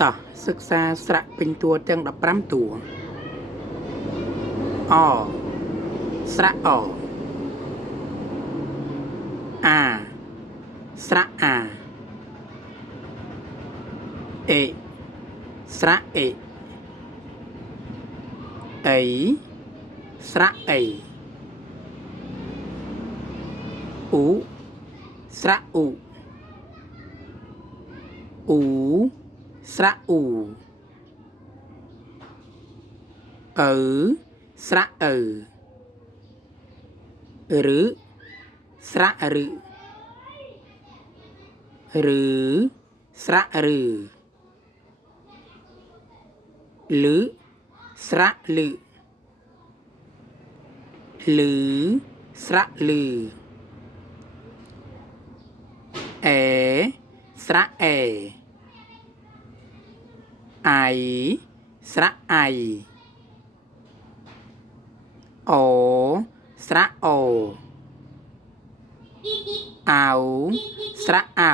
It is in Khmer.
តោះសិក្សាស្រៈពេញតួទាំង15តួអស្រៈអអាស្រៈអាអេស្រៈអេអីស្រៈអីអ៊ូស្រៈអ៊ូអ៊ូស្រៈអ៊ូអឺស្រៈអឺរឺស្រៈរឺឬស្រៈឬលឺស្រៈលឺលឺស្រៈលឺអេស្រៈអេអៃស្រៈអៃអូស្រៈអូអៅស្រៈអៅ